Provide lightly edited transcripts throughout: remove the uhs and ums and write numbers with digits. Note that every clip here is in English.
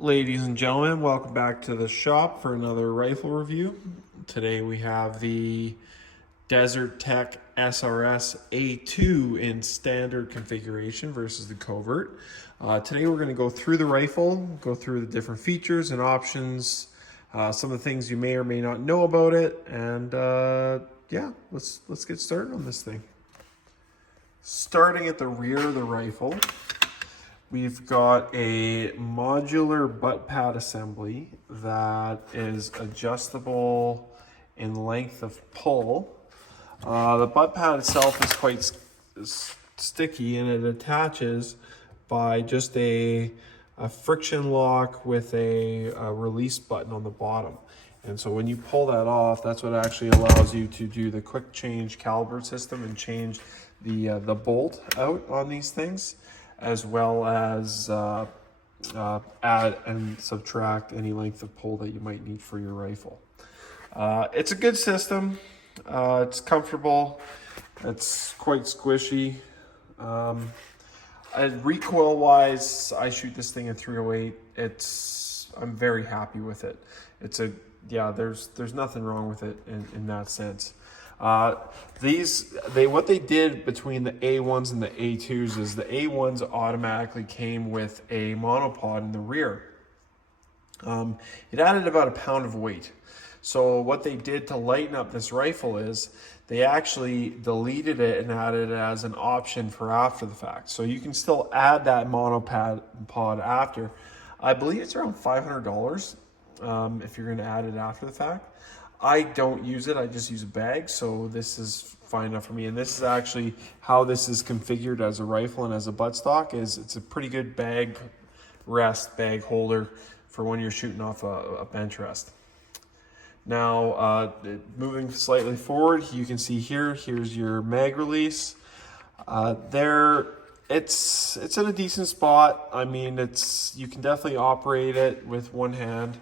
Ladies and gentlemen, welcome back to the shop for another rifle review. Today we have the Desert Tech SRS A2 in standard configuration versus the covert. Today we're going to go through the rifle, go through the different features and options, some of the things you may or may not know about it, and yeah, let's get started on this thing. Starting at the rear of the rifle, we've got a modular butt pad assembly that is adjustable in length of pull. The butt pad itself is quite sticky, and it attaches by just a friction lock with a release button on the bottom. And so when you pull that off, that's what actually allows you to do the quick change caliber system and change the bolt out on these things, as well as add and subtract any length of pull that you might need for your rifle. It's a good system. It's comfortable. It's quite squishy. Recoil wise, I shoot this thing at 308. I'm very happy with it. There's nothing wrong with it in that sense. What they did between the A1s and the A2s is the A1s automatically came with a monopod in the rear. It added about a pound of weight. So what they did to lighten up this rifle is they actually deleted it and added it as an option for after the fact. So you can still add that monopod after. I believe it's around $500 if you're going to add it after the fact. I don't use it, I just use a bag, so this is fine enough for me. And this is actually how this is configured as a rifle and as a buttstock. It's a pretty good bag holder for when you're shooting off a bench rest. Now, moving slightly forward, you can see here's your mag release. It's in a decent spot. I mean, you can definitely operate it with one hand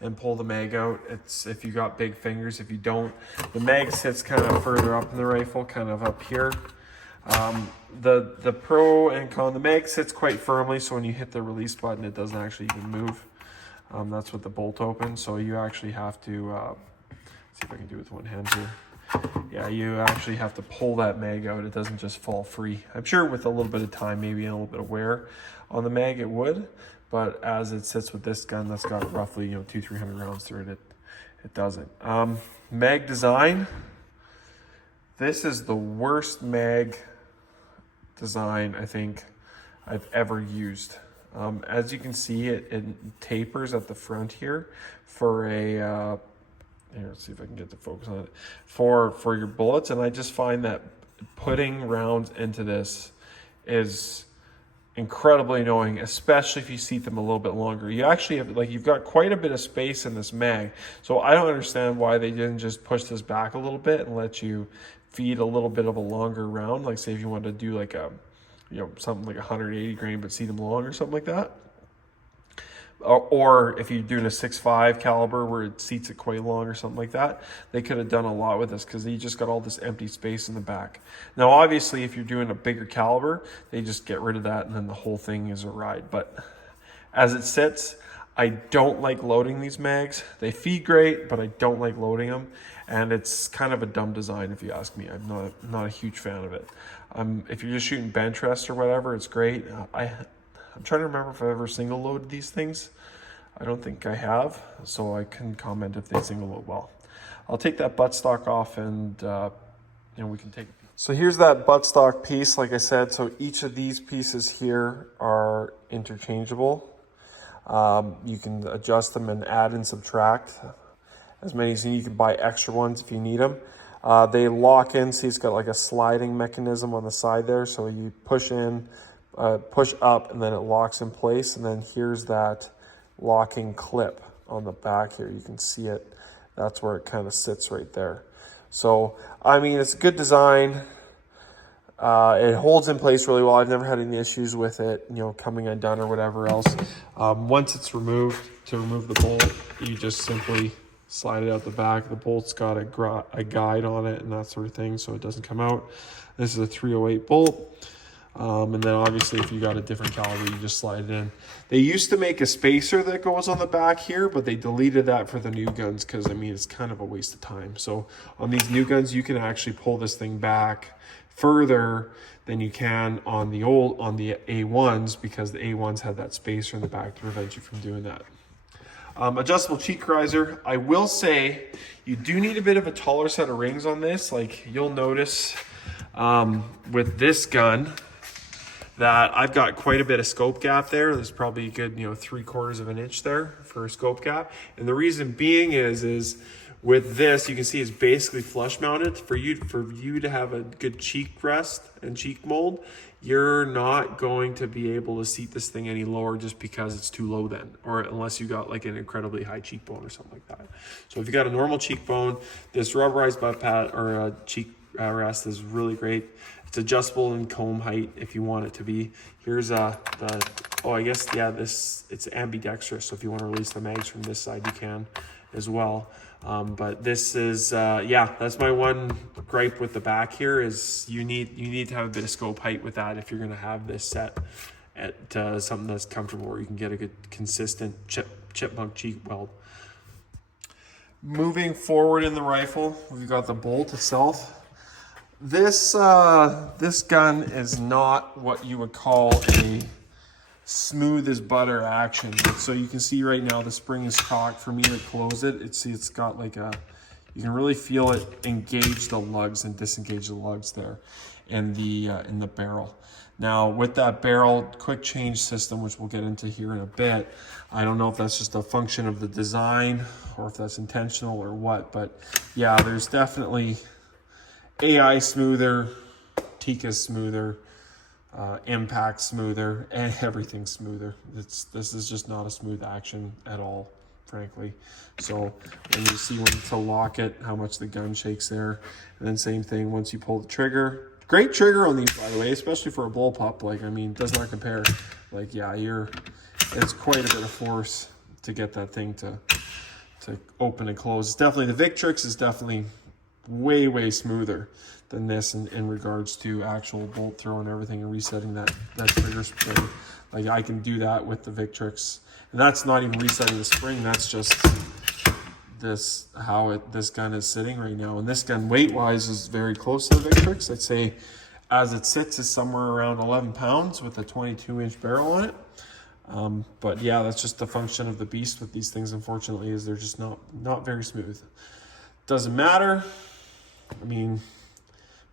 and pull the mag out. It's if you got big fingers. If you don't, the mag sits kind of further up in the rifle, kind of up here. The pro and con, the mag sits quite firmly, so when you hit the release button, it doesn't actually even move. That's with the bolt open, so you actually have to, see if I can do it with one hand here. Yeah, you actually have to pull that mag out. It doesn't just fall free. I'm sure with a little bit of time, maybe and a little bit of wear on the mag, it would. But as it sits with this gun that's got roughly 200-300 rounds through it, it doesn't. Mag design. This is the worst mag design I think I've ever used. As you can see, it tapers at the front here for a here, let's see if I can get the focus on it, for your bullets. And I just find that putting rounds into this is incredibly annoying, especially if you seat them a little bit longer. You actually have, you've got quite a bit of space in this mag. So I don't understand why they didn't just push this back a little bit and let you feed a little bit of a longer round. Like say if you wanted to do like a, something like 180 grain, but seat them long or something like that. Or if you're doing a 6.5 caliber where it seats it quite long or something like that, they could have done a lot with this because you just got all this empty space in the back. Now, obviously, if you're doing a bigger caliber, they just get rid of that and then the whole thing is a ride. But as it sits, I don't like loading these mags. They feed great, but I don't like loading them. And it's kind of a dumb design if you ask me. I'm not a huge fan of it. If you're just shooting bench rest or whatever, it's great. I'm trying to remember if I ever single loaded these things. I don't think I have, so I can comment if they single load well. I'll take that buttstock off and we can take it. So here's that buttstock piece, like I said. So each of these pieces here are interchangeable. You can adjust them and add and subtract as many as you need. You can buy extra ones if you need them. They lock in, see it's got like a sliding mechanism on the side there. So you push in, push up, and then it locks in place. And then here's that locking clip on the back here. You can see it. That's where it kind of sits right there. So, I mean, it's a good design. It holds in place really well. I've never had any issues with it, coming undone or whatever else. Once it's removed, to remove the bolt, you just simply slide it out the back. The bolt's got a guide on it and that sort of thing, so it doesn't come out. This is a 308 bolt. And then obviously if you got a different caliber, you just slide it in. They used to make a spacer that goes on the back here, but they deleted that for the new guns because, I mean, it's kind of a waste of time. So on these new guns, you can actually pull this thing back further than you can on the A1s, because the A1s had that spacer in the back to prevent you from doing that. Adjustable cheek riser. I will say you do need a bit of a taller set of rings on this. Like you'll notice with this gun that I've got quite a bit of scope gap there. There's probably a good, 3/4 of an inch there for a scope gap. And the reason being is with this, you can see it's basically flush mounted. For you to have a good cheek rest and cheek mold, you're not going to be able to seat this thing any lower just because it's too low then, or unless you got like an incredibly high cheekbone or something like that. So if you got a normal cheekbone, this rubberized butt pad or a cheek rest is really great. It's adjustable in comb height if you want it to be. Here's it's ambidextrous, so if you want to release the mags from this side, you can as well. But this is, that's my one gripe with the back here is you need to have a bit of scope height with that if you're going to have this set at something that's comfortable where you can get a good consistent chipmunk cheek weld. Moving forward in the rifle, we've got the bolt itself. This gun is not what you would call a smooth as butter action. So you can see right now the spring is cocked. For me to close it, it's got like you can really feel it engage the lugs and disengage the lugs there in the barrel. Now with that barrel quick change system, which we'll get into here in a bit, I don't know if that's just a function of the design or if that's intentional or what, but yeah, there's definitely AI smoother, Tika smoother, impact smoother, and everything smoother. This is just not a smooth action at all, frankly. So when you see when to lock it, how much the gun shakes there, and then same thing once you pull the trigger. Great trigger on these, by the way, especially for a bullpup. Like, I mean, does not compare. Like, yeah, it's quite a bit of force to get that thing to open and close. It's definitely, the Victrix is definitely way smoother than this in regards to actual bolt throw and everything, and resetting that trigger spring. Like I can do that with the Victrix, and that's not even resetting the spring. That's just this gun is sitting right now. And this gun weight wise is very close to the Victrix. I'd say as it sits is somewhere around 11 pounds with a 22-inch barrel on it. But yeah, that's just the function of the beast with these things, unfortunately, is they're just not very smooth. Doesn't matter. I mean,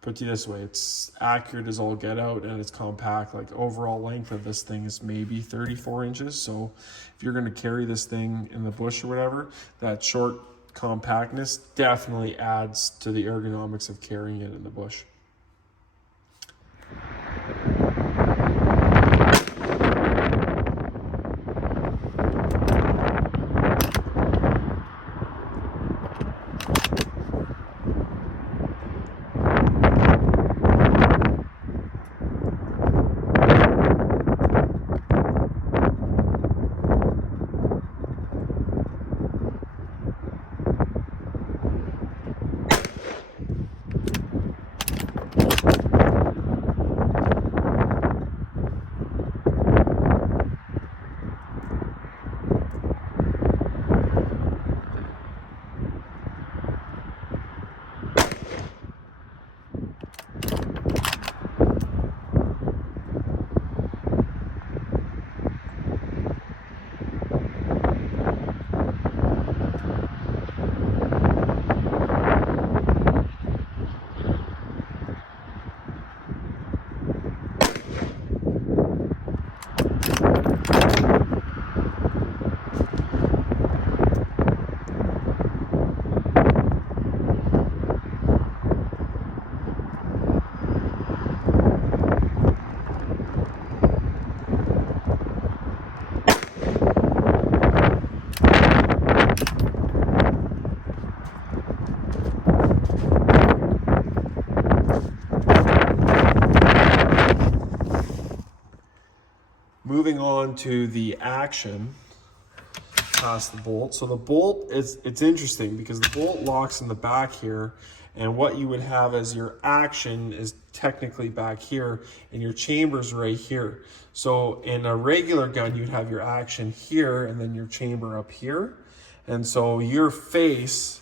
put it this way, it's accurate as all get out, and it's compact. Like overall length of this thing is maybe 34 inches. So if you're going to carry this thing in the bush or whatever, that short compactness definitely adds to the ergonomics of carrying it in the bush. Moving on to the action past the bolt. So the bolt it's interesting because the bolt locks in the back here, And what you would have as your action is technically back here, and your chamber's right here. So in a regular gun, you'd have your action here and then your chamber up here. And so your face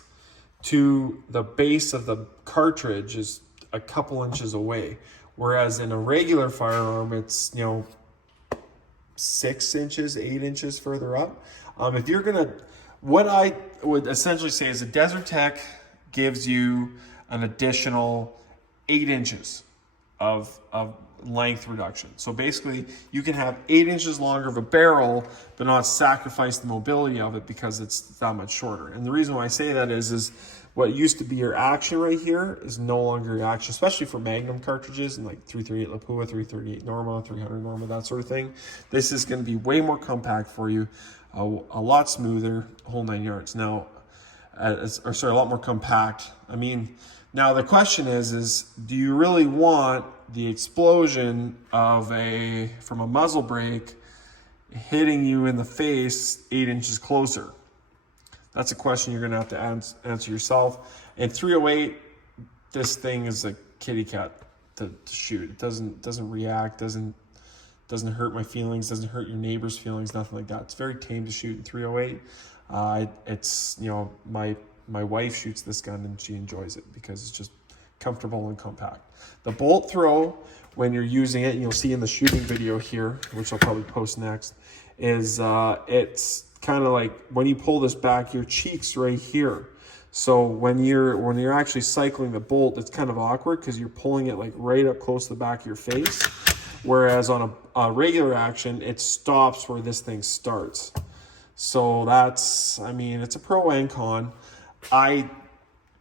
to the base of the cartridge is a couple inches away. Whereas in a regular firearm, it's, you know, 6 inches, 8 inches further up. If you're gonna, what I would essentially say is a Desert Tech gives you an additional 8 inches of length reduction. So basically you can have 8 inches longer of a barrel, but not sacrifice the mobility of it because it's that much shorter. And the reason why I say that is what used to be your action right here is no longer your action, especially for Magnum cartridges and like 338 Lapua, 338 Norma, 300 Norma, that sort of thing. This is going to be way more compact for you, a lot smoother, whole 9 yards. Now, a lot more compact. I mean, now the question is do you really want the explosion of from a muzzle brake hitting you in the face 8 inches closer? That's a question you're gonna have to answer yourself. And 308, this thing is a kitty cat to shoot. It doesn't react, doesn't hurt my feelings, doesn't hurt your neighbor's feelings, nothing like that. It's very tame to shoot in 308. It's, you know, my wife shoots this gun and she enjoys it because it's just comfortable and compact. The bolt throw, when you're using it, and you'll see in the shooting video here, which I'll probably post next, is it's kind of like when you pull this back, your cheek's right here. So when you're actually cycling the bolt, it's kind of awkward because you're pulling it like right up close to the back of your face. Whereas on a regular action, it stops where this thing starts. So that's, I mean, it's a pro and con. I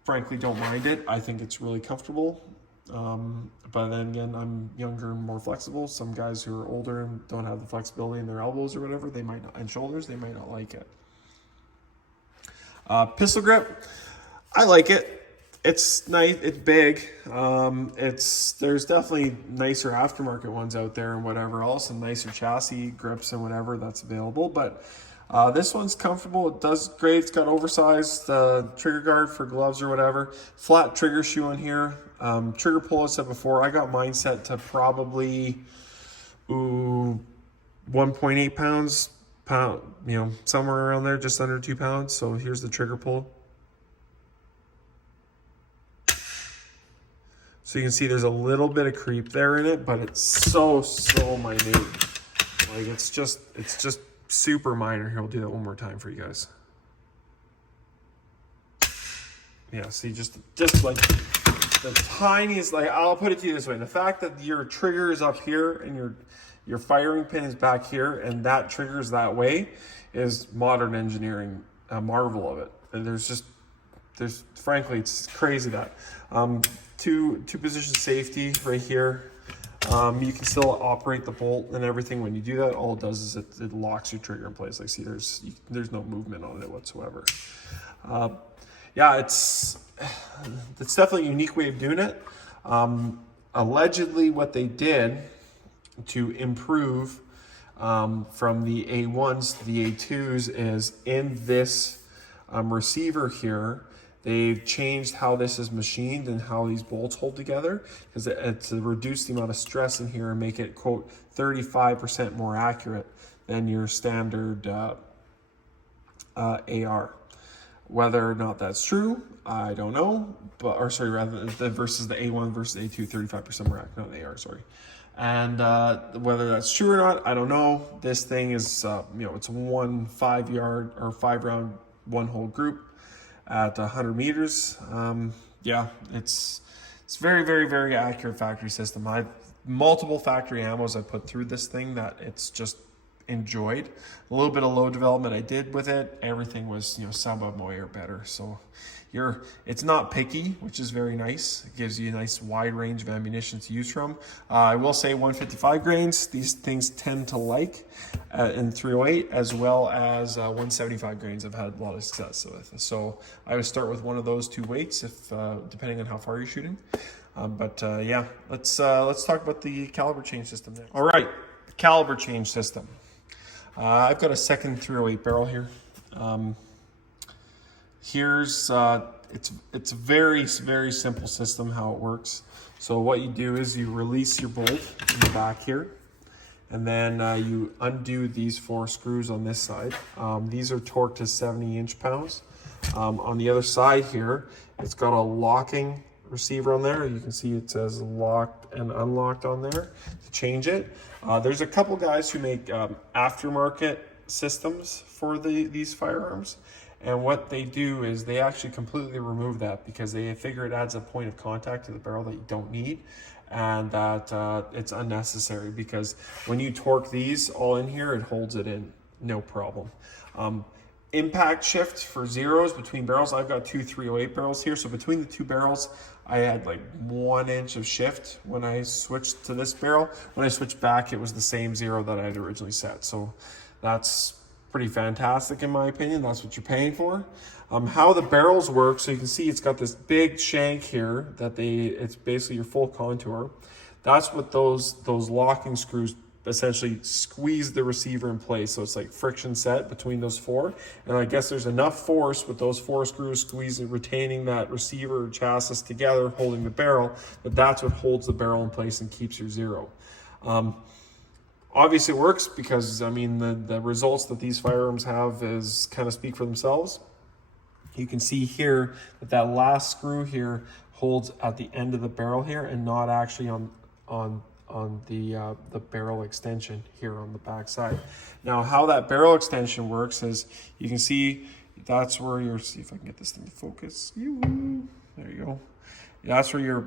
frankly don't mind it. I think it's really comfortable. But then again, I'm younger and more flexible. Some guys who are older and don't have the flexibility in their elbows or whatever, they might not, and shoulders, they might not like it. Pistol grip, I like it. It's nice, it's big. There's definitely nicer aftermarket ones out there and whatever else, and nicer chassis grips and whatever that's available. But this one's comfortable. It does great. It's got oversized trigger guard for gloves or whatever. Flat trigger shoe on here. Trigger pull, I said before, I got mine set to probably 1.8 pounds, you know, somewhere around there, just under 2 pounds. So here's the trigger pull. So you can see there's a little bit of creep there in it, but it's so minute. Like it's just super minor. Here, I'll do that one more time for you guys. Yeah, see, just like the tiniest, like, I'll put it to you this way. The fact that your trigger is up here and your firing pin is back here and that triggers that way is modern engineering, a marvel of it. And there's frankly, it's crazy that. Two position safety right here. You can still operate the bolt and everything. When you do that, all it does is it locks your trigger in place. Like, see, there's no movement on it whatsoever. Yeah, it's definitely a unique way of doing it. Allegedly, what they did to improve from the A1s to the A2s is in this receiver here, they've changed how this is machined and how these bolts hold together, because to reduce the amount of stress in here and make it, quote, 35% more accurate than your standard AR. Whether or not that's true, I don't know. Versus the A1 versus A2, 35% more accurate, not AR, sorry. And whether that's true or not, I don't know. This thing is, it's 1 5-round, 1-hole group at 100 meters. Yeah, it's very, very, very accurate factory system. I've multiple factory ammos I put through this thing that it's just enjoyed. A little bit of load development I did with it. Everything was, sub-moy or better. So it's not picky, which is very nice. It gives you a nice wide range of ammunition to use from. I will say 155 grains, these things tend to like in 308, as well as 175 grains I've had a lot of success with. So I would start with one of those two weights, if depending on how far you're shooting. Yeah, let's talk about the caliber change system there. All right, caliber change system. I've got a second 308 barrel here. Here's it's a very simple system how it works. So what you do is you release your bolt in the back here, and then you undo these 4 screws on this side. These are torqued to 70 inch-pounds. On the other side here, it's got a locking receiver on there. You can see it says locked and unlocked on there to change it. There's a couple guys who make aftermarket systems for these firearms. And what they do is they actually completely remove that because they figure it adds a point of contact to the barrel that you don't need, and that it's unnecessary because when you torque these all in here, it holds it in no problem. Impact shift for zeros between barrels, I've got 2 308 barrels here, so between the 2 barrels I had like 1 inch of shift when I switched to this barrel. When I switched back, it was the same zero that I had originally set, so that's pretty fantastic in my opinion. That's what you're paying for. How the barrels work, so you can see it's got this big shank here that it's basically your full contour. That's what those locking screws essentially squeeze the receiver in place. So it's like friction set between those 4. And I guess there's enough force with those 4 screws squeezing, retaining that receiver chassis together, holding the barrel, that's what holds the barrel in place and keeps your zero. Obviously it works because, I mean, the results that these firearms have is kind of speak for themselves. You can see here that last screw here holds at the end of the barrel here and not actually on the barrel extension here on the back side. Now, how that barrel extension works is you can see that's where see if I can get this thing to focus. There you go. That's where your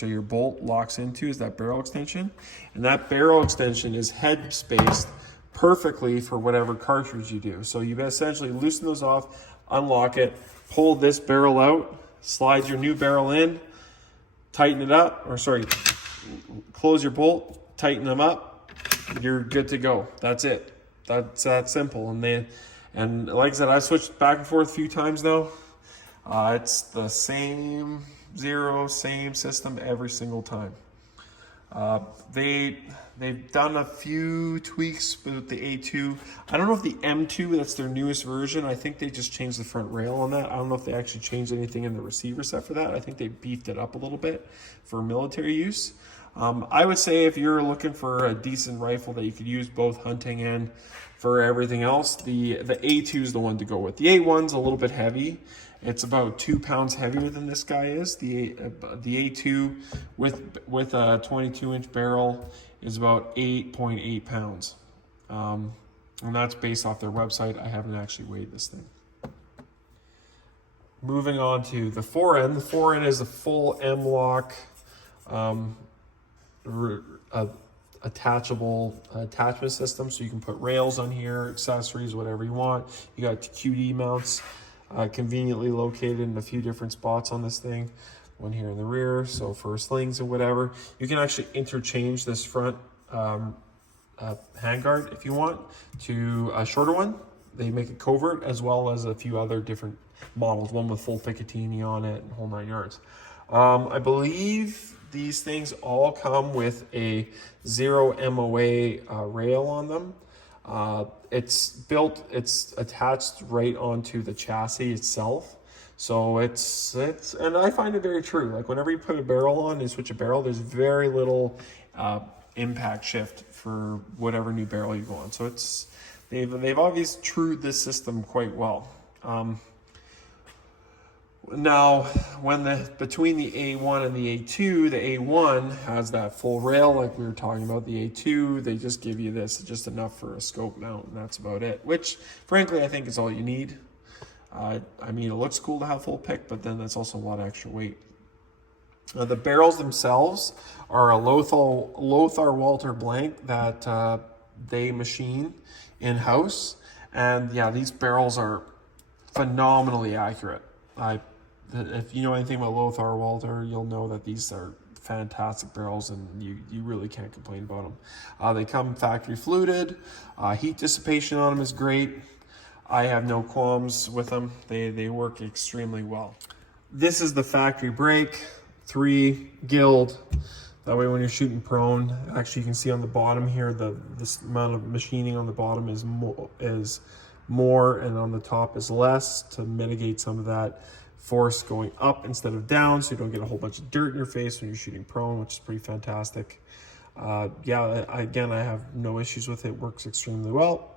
your bolt locks into, is that barrel extension, and that barrel extension is head spaced perfectly for whatever cartridge you do. So you essentially loosen those off, unlock it, pull this barrel out, slide your new barrel in, tighten it up, close your bolt, tighten them up, you're good to go. That's it. That's that simple. And like I said, I've switched back and forth a few times now. It's the same same system every single time. They've done a few tweaks with the A2. I don't know if the M2, that's their newest version. I think they just changed the front rail on that. I don't know if they actually changed anything in the receiver set for that. I think they beefed it up a little bit for military use. I would say if you're looking for a decent rifle that you could use both hunting and for everything else, the A2 is the one to go with. The A1's a little bit heavy. It's about 2 pounds heavier than this guy is. The A2 with a 22-inch barrel is about 8.8 pounds. And that's based off their website. I haven't actually weighed this thing. Moving on to the Forend. The Forend is a full M-lock attachment system, so you can put rails on here, accessories, whatever you want. You got QD mounts conveniently located in a few different spots on this thing. One here in the rear, so for slings and whatever. You can actually interchange this front handguard if you want to a shorter one. They make it covert, as well as a few other different models, one with full Picatinny on it and whole 9 yards. I believe these things all come with a 0 MOA rail on them. It's attached right onto the chassis itself. So it's and I find it very true. Like whenever you put a barrel on and switch a barrel, there's very little impact shift for whatever new barrel you go on. So they've obviously trued this system quite well. Now, between the A1 and the A2, the A1 has that full rail like we were talking about. The A2, they just give you this, just enough for a scope mount, and that's about it, which frankly I think is all you need. I mean, it looks cool to have full pick, but then that's also a lot of extra weight. The barrels themselves are a Lothar Walter blank that they machine in-house, and yeah, these barrels are phenomenally accurate. If you know anything about Lothar Walter, you'll know that these are fantastic barrels, and you really can't complain about them. They come factory fluted. Heat dissipation on them is great. I have no qualms with them. They work extremely well. This is the factory brake, 3 Guild. That way when you're shooting prone, actually you can see on the bottom here, this amount of machining on the bottom is more and on the top is less, to mitigate some of that force going up instead of down, so you don't get a whole bunch of dirt in your face when you're shooting prone, which is pretty fantastic. Yeah, again, I have no issues with it. Works extremely well.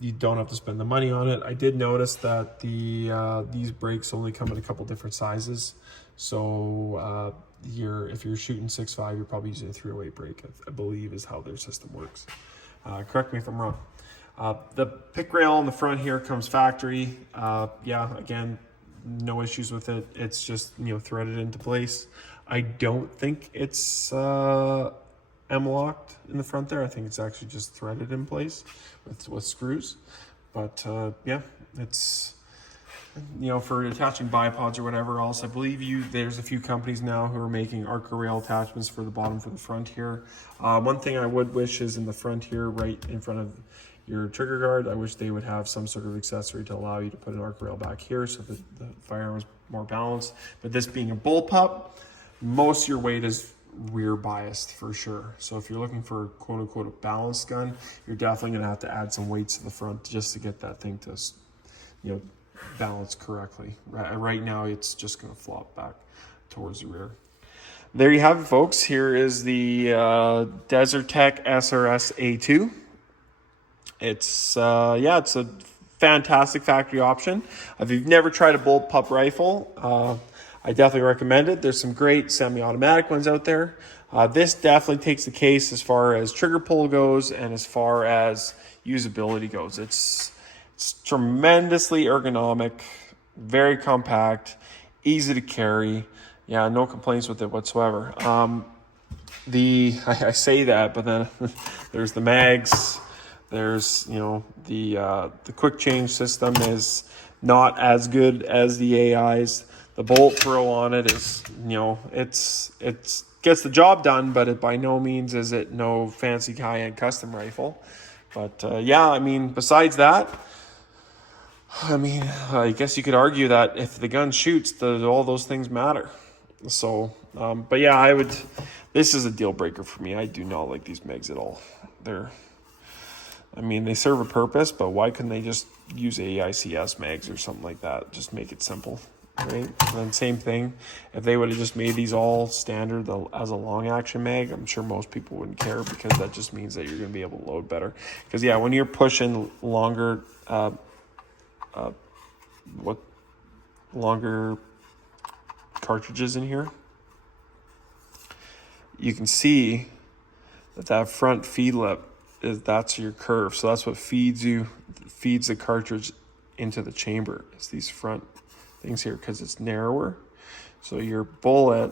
You don't have to spend the money on it. I did notice that these brakes only come in a couple different sizes. So if you're shooting 6.5, you're probably using a 308 brake, I believe is how their system works. Correct me if I'm wrong. The pick rail on the front here comes factory. Yeah, again, no issues with it. It's just, you know, threaded into place. I don't think it's M-locked in the front there. I think it's actually just threaded in place with screws. But yeah, it's, you know, for attaching bipods or whatever else, I believe there's a few companies now who are making Arca rail attachments for the bottom for the front here. One thing I would wish is in the front here, right in front of your trigger guard, I wish they would have some sort of accessory to allow you to put an Arca rail back here so that the firearm is more balanced. But this being a Bullpup, most of your weight is rear biased for sure. So if you're looking for quote unquote a balanced gun, you're definitely gonna have to add some weights to the front just to get that thing to, you know, balance correctly. Right now it's just gonna flop back towards the rear. There you have it, folks. Here is the Desert Tech SRS A2. It's yeah, it's a fantastic factory option. If you've never tried a Bullpup rifle, I definitely recommend it. There's some great semi-automatic ones out there. This definitely takes the case as far as trigger pull goes and as far as usability goes. It's tremendously ergonomic, very compact, easy to carry. Yeah, no complaints with it whatsoever. I say that, but then there's the mags. There's, you know, the quick change system is not as good as the AI's. The bolt throw on it is, you know, it's gets the job done, but it by no means is it no fancy high-end custom rifle. But yeah, I mean, besides that, I mean, I guess you could argue that if the gun shoots, all those things matter. So, but yeah, this is a deal breaker for me. I do not like these mags at all. I mean, they serve a purpose, but why couldn't they just use AICS mags or something like that? Just make it simple, right? And then same thing, if they would have just made these all standard as a long action mag, I'm sure most people wouldn't care, because that just means that you're going to be able to load better. Because yeah, when you're pushing longer cartridges in here, you can see that front feed lip that's your curve. So that's what feeds the cartridge into the chamber. It's these front things here, because it's narrower. So your bullet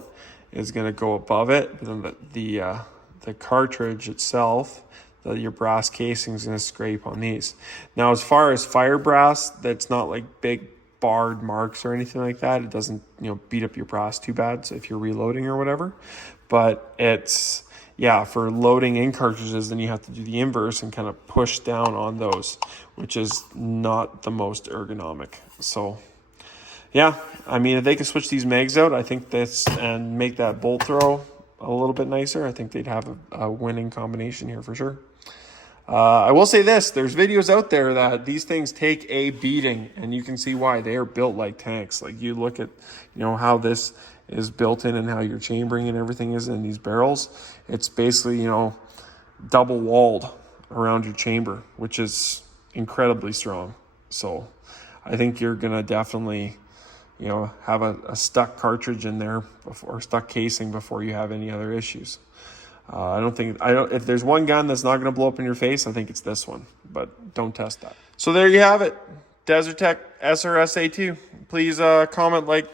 is going to go above it, but then the cartridge itself, your brass casing is going to scrape on these. Now, as far as fire brass, that's not like big barred marks or anything like that. It doesn't, you know, beat up your brass too bad, so if you're reloading or whatever. But it's, yeah, for loading in cartridges, then you have to do the inverse and kind of push down on those, which is not the most ergonomic. So yeah, I mean, if they could switch these mags out, I think and make that bolt throw a little bit nicer, I think they'd have a winning combination here for sure. I will say this, there's videos out there that these things take a beating, and you can see why. They are built like tanks. Like, you look at, you know, how this is built in and how your chambering and everything is in these barrels. It's basically, you know, double walled around your chamber, which is incredibly strong. So I think you're going to definitely, you know, have a stuck cartridge in there or stuck casing before you have any other issues. If there's one gun that's not going to blow up in your face, I think it's this one, but don't test that. So there you have it. Desert Tech SRS A2. Please comment, like,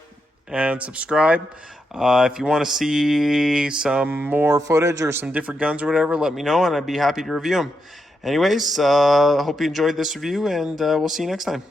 and subscribe. If you want to see some more footage or some different guns or whatever, let me know and I'd be happy to review them. Anyways, I hope you enjoyed this review, and we'll see you next time.